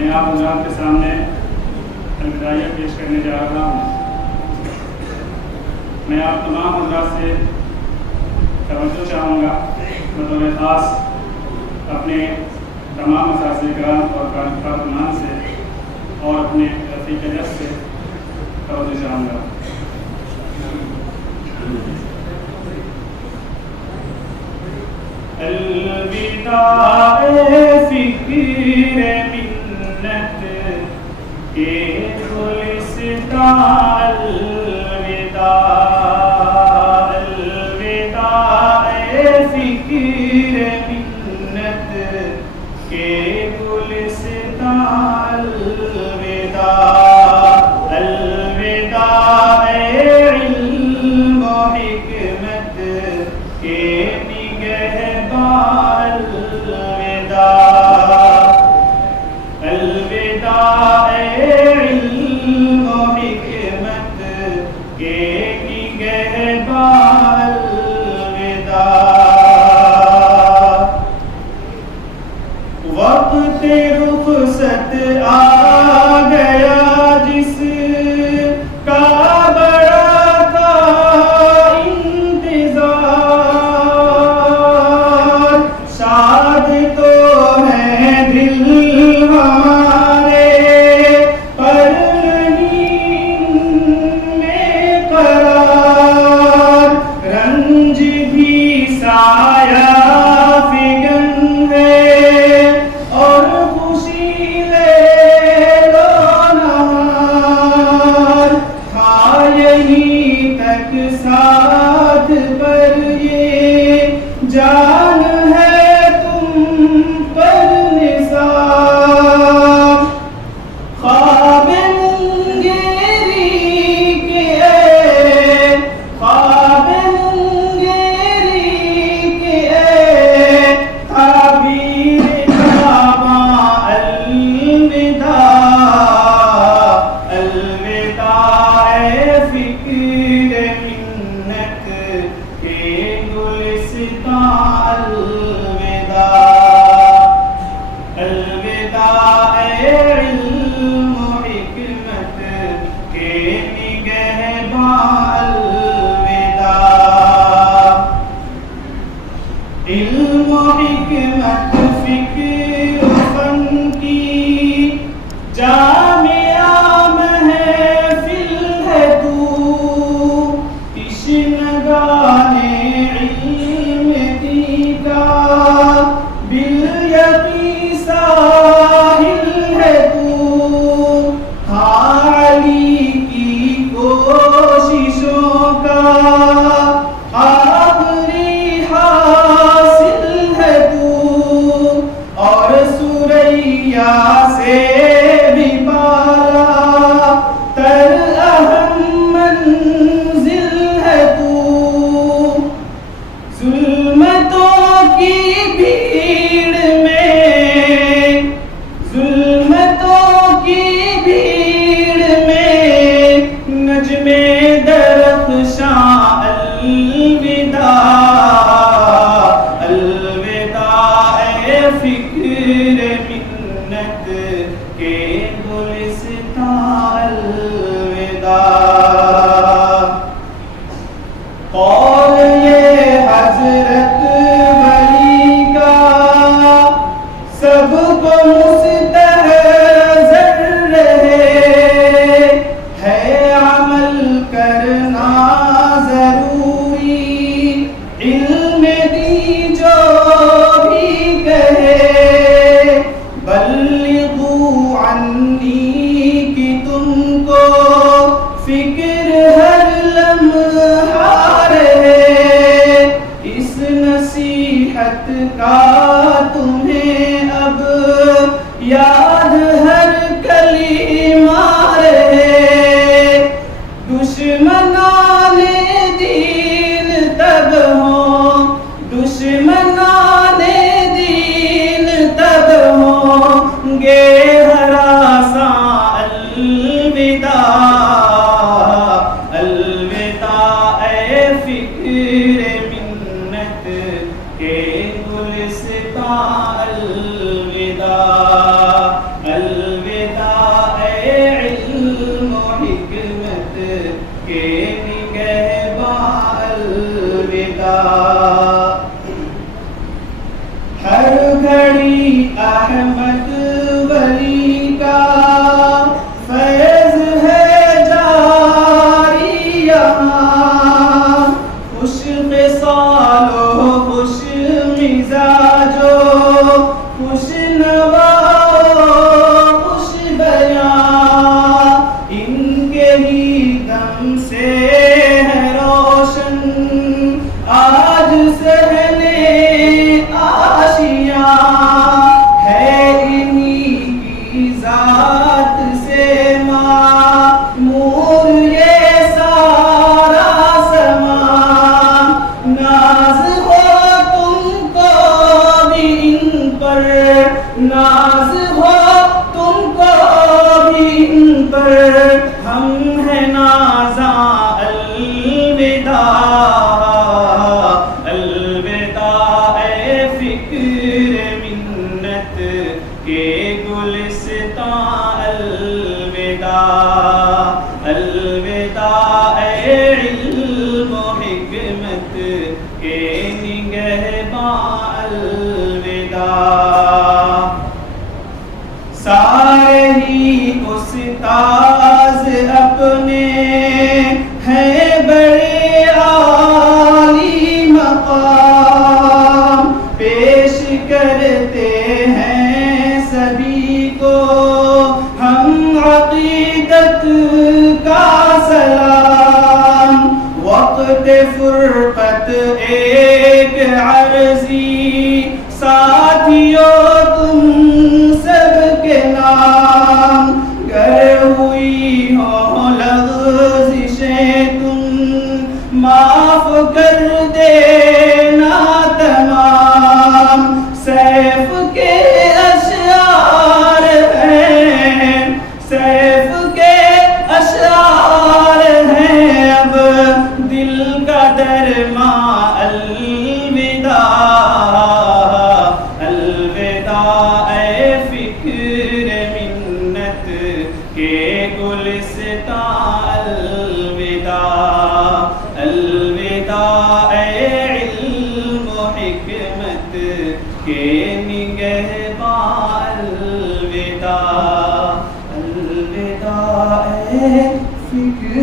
मैं आप हज़रात के सामने अलविदाइया पेश करने जा रहा हूँ। मैं आप तमाम हज़रात से तवज्जो चाहूँगा, बतौर ख़ास अपने तमाम असातिज़ा और कारकुनान से और अपने रफ़ीक़ जस से तवज्जो चाहूँगा। अलविदा फ़िक्र मिन्नत के गुलिस्तान, अलविदा अलविदा फ़िक्र मिन्नत के गुलिस्तान, अलविदा अलविदा इल्म व हिकमत के निगहबान, अलविदा अलविदा इल्म व हिकमत के निगहबान, अलविदा वक्त रुख़सत आ गया जिसका बड़ा था इंतज़ार, शाद तो है दिल हमारे पर नहीं में करार, रंज भी साया फिगन है और खुशी ले लो नहार, था यहीं तक साथ पर ये जान है तुम पर निसार, ख्वाब मुंगेरी के ख्वाब मुंगेरी के ताबीर काबा, अलविदा अलविदा फ़िक्र मिन्नत के गुलिस्तान, अलविदा अलविदा इल्म व हिकमत के निगहबान, अलविदा इल्म व हिकमत फ़िक्र फ़न की जामिया महफ़िल है तू, तिश्नगाने इल्म का बिल-यक़ी साहिल है तू, हाँ अली की कोशिशों का आखिरी हासिल है तू, और सुरैया से भी बाला तर अहम मंजिल है तू, ज़ुल्मतों की भीड़ में ज़ुल्मतों की भीड़ में नज़्मे दरख़्शां, अलविदा अलविदा फ़िक्र मिन्नत के गुलिस्तान, अलविदा और ये हज़रत वली का सबको मुस्तहज़र रहे, है अमल करना ज़रूरी, इल्म दी जो भी कहे, बल्लिगू अन्नी कि तुमको फ़िक्र हर लम्हा रहे, इस नसीहत का तुम्हें अब याद हर कलीमा रहे, दुश्मनाने दीन तब हों दुश्मनाने दीन तब होंगे हरासां, अलविदा अलविदा फ़िक्र मिन्नत के गुलिस्तान, अलविदा। अलविदा। हर घड़ी अहमद वली का फैज़ है जारी यहाँ। खुश ख़िसालो खुश मिजाजो खुश नवाओ खुश बयां, इनके ही दम से है रोशन आज सहने आशियां। है इन्हीं की जात से मामूर ये सारा समा। नाज हो तुमको भी इन पर, नाज हो तुमको भी इन पर, हम है नाज़ा अलविदा। अलविदा ए फिक्र मिन्नत के गुलिस्तां, अलविदा। अलविदा ए इल्म हिकमत के निगहबां, अलविदा। सारे ही उस्ताज़ अपने हैं बड़े आली मकाम, पेश करते हैं सभी को हम अक़ीदत का सलाम। वक़्त फ़ुरक़त एक अर्ज़ी साथियों तुम सबके नाम। गर हुई हो लग़ज़िशें तुम माफ़ कर देना तमाम। सैफ के अशआर हैं, सैफ के अशआर हैं, अब दिल का दरमा अलविदा। अलविदा ए फिक्र मिन्नत के गुलिस्तां, अलविदा। अलविदा ए इल्म हिकमत के निगहबां, अलविदा। अलविदा ए फिक्र